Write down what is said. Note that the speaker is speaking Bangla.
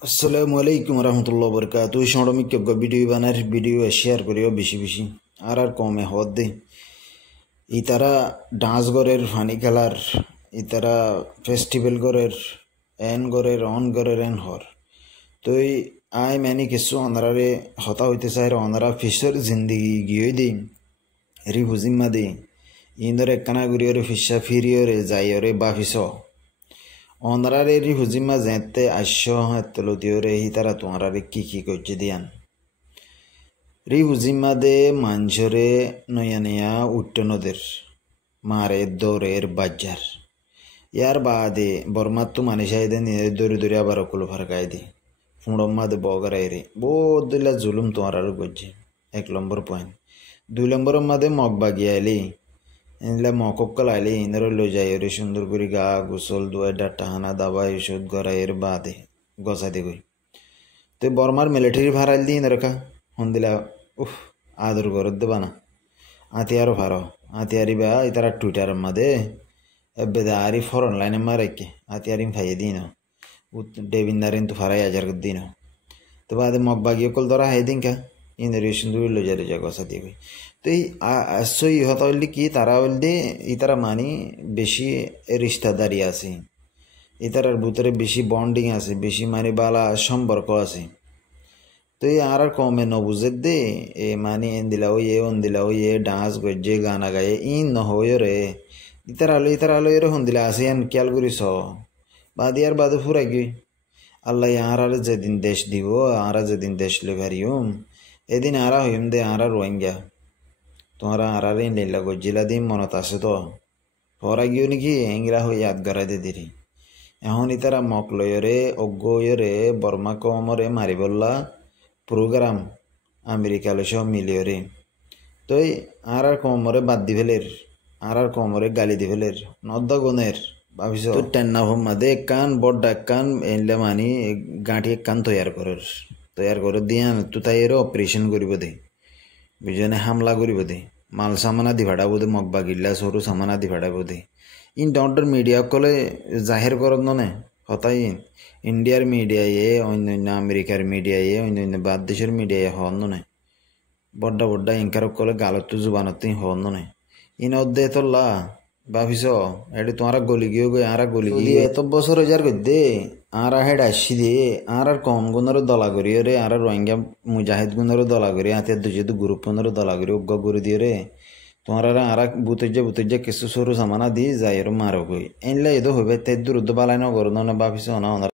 Assalamualaikum warahmatullahi wabarakatuh. Shonro mi kyogga video banar video share koriyo bishi আর কমে হদে ইতারা ডান্স গরের ফানি খেলার ইতারা ফেস্টিভ্যাল গরের এন গরের অন গরের এন হর তুই আই ম্যানি কিছু অনারারে হতা হইতে চাই অনারা ফিসর জিন্দগি গিয়ে দিই রি হুজিম্মা দি ইন্দরে কানা গুরিয়রে ফিসা ফিরিয়রে যাইয়রে বা ফিস অনারারে রি হুজিম্মা যেতে আশ্য হেতলতিয়রে হিতারা তোমারারে কি করছে দিয়ান রি হুজিম্মা দে মাঞ্জরে নয়ানিয়া উট্টনদের মারে দৌড়ের বাজার ইয়ার বাদে বর্মাত্তু মানিসাইদে নিয়ে দৌড়ে আবার অকুল ফারকাই দি ফুঁড়ম্মাদে বগরাই রে বহুদিল্লা জুলুম তোমার আরো করছে 1 নম্বর পয়েন্ট 2 নম্বর মাদে মগ বাগিয়ে আইলি এনলে মকক্কল আইলি ইন্দর লো যাই রে সুন্দর করে গা গোসল দুয়াই ডাটা হানা দাবা ওষুধ গড়াইয়ের বাদে গসা দি গই তো বর্মার মিলিটারি ভাড়াইল দি ইন্দরকা হন্দিলা উফ আদর গরদ দেবা না আতিয়ারও ভারো আতিয়ারি বা ইতারা টুইটার মাদে এবেদা আরি ফরন লাইনে মারাইকে আতিয়ারিম খাইয়ে দিন ডেবিন্দারিন তো ফারাই আজার দিন তো বাদে মগ বাগিয়ে কল ধরা হাই দিন কা ইন্দর সুন্দর লো যা গসা দিয়ে গই তো এই আসই হতা হইলি কি তারা হইলি ইতারা মানি বেশি রিস্তাদারি আছে ইতারার ভিতরে বেশি বন্ডিং আছে বেশি মানে বালা সম্পর্ক আছে তো এই আর কমে নবুজে দে এ মানে এন দিলা ওই ওন দিলা ওই ডান্স গজ্জে গানা গায়ে ইন নহয় রে ইতার আলো এর হন দিলা আসে এন খেয়াল করিস বাদিয়ার বাদে ফুরাই গই আল্লাহ আর যেদিন দেশ দিব আর যেদিন দেশ লেগারিম এদিন আরা হইম দে আর রোহিঙ্গা তোমরা আর লীলা গজ্জিলা দিন মনত আছে তো ফরা গিয়ে নাকি এংরা হয়ে ইয়াদ গড়াই দে দিরি এখন ইতারা মক লয়রে অজ্ঞরে বর্মা কমরে মারি বললা প্রোগ্রাম আমেরিকা সব মিলিয়রে তো আর কমরে বাদ দি ফেলের আর কমরে গালি দি ফেলের নদ্দা গুণের ভাবিস টেন্না হোম মাদে কান বড্ডা কান এনলে মানি গাঁঠি কান তৈয়ার করে দিয়ান তো তাই এর অপারেশন করিব দে বিজনে হামলা করিব দে মাল সামানা দি ভাড়াবো দে মগবা গিল্লা সরু সামানা দি ভাড়াবো দে ইন ডন্টর মিডিয়া কলে জাহের করত নে হতাই ইন্ডিয়ার মিডিয়ায় অন্য আমেরিকার মিডিয়ায় অন্য বাদ দেশের মিডিয়ায় হন নাই বড্ডা ইনকার কলে গালত জুবানত হন নাই ইন অদ্দে তোল্লা ভাবিস এটি তোমার গলি গিয়ে গই আর গলি গিয়ে এত বছর যার দে আর হেড আসি দিয়ে আর কম গুণের দলা করি রে আর রোহিঙ্গা মুজাহিদ গুণের দলা করি হাতে দুজে গ্রুপ দলা করি উগ্র করে দিয়ে রে তোমার আর বুতজ্জা কিছু সরু সামানা দি যাই মারো গই এনলে এদো হবে তে দূর বালাই নগর ভাবিস না